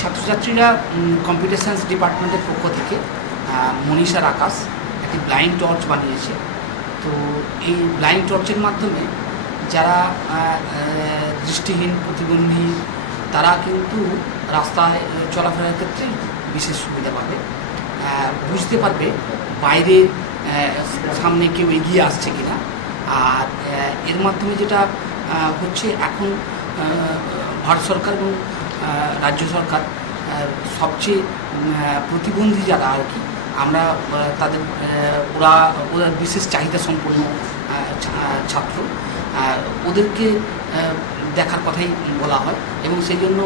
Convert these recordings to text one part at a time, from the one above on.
ছাত্রছাত্রীরা computer science ডিপার্টমেন্টের পক্ষ থেকে মনীষার আকাশ একটি ব্লাইন্ড টর্চ বানিয়েছে। তো এই ব্লাইন্ড টর্চের মাধ্যমে যারা দৃষ্টিহীন, প্রতিবন্ধী, তারা কিন্তু রাস্তায় চলাফেরার ক্ষেত্রে বিশেষ সুবিধা পাবে। বুঝতে পারবে বাইরে সামনে কেউ এগিয়ে আসছে কিনা। আর এর মাধ্যমে যেটা হচ্ছে এখন ভারত সরকার এবং রাজ্য সরকার সবচেয়ে প্রতিবন্ধী যারা আর কি, আমরা তাদের ওরা ওরা বিশেষ চাহিদা সম্পন্ন ছাত্র। ওদেরকে দেখার কথাই বলা হয় এবং সেই জন্য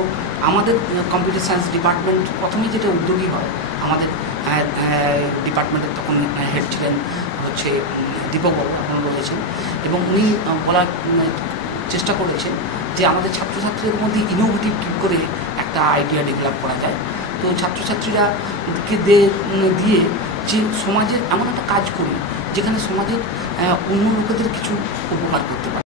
আমাদের কম্পিউটার সায়েন্স ডিপার্টমেন্ট প্রথমেই যেটা উদ্যোগী হয়, আমাদের ডিপার্টমেন্টের তখন হেড ছিলেন হচ্ছে দীপক বাবু এখন রয়েছেন এবং উনি বলার চেষ্টা করেছেন যে আমাদের ছাত্রছাত্রীদের মধ্যে ইনোভেটিভ কী করে একটা আইডিয়া ডেভেলপ করা যায়। তো ছাত্রছাত্রীরা দিয়ে যে সমাজের এমন একটা কাজ করি যেখানে সমাজের অন্য লোকেদের কিছু উপকার করতে পারে।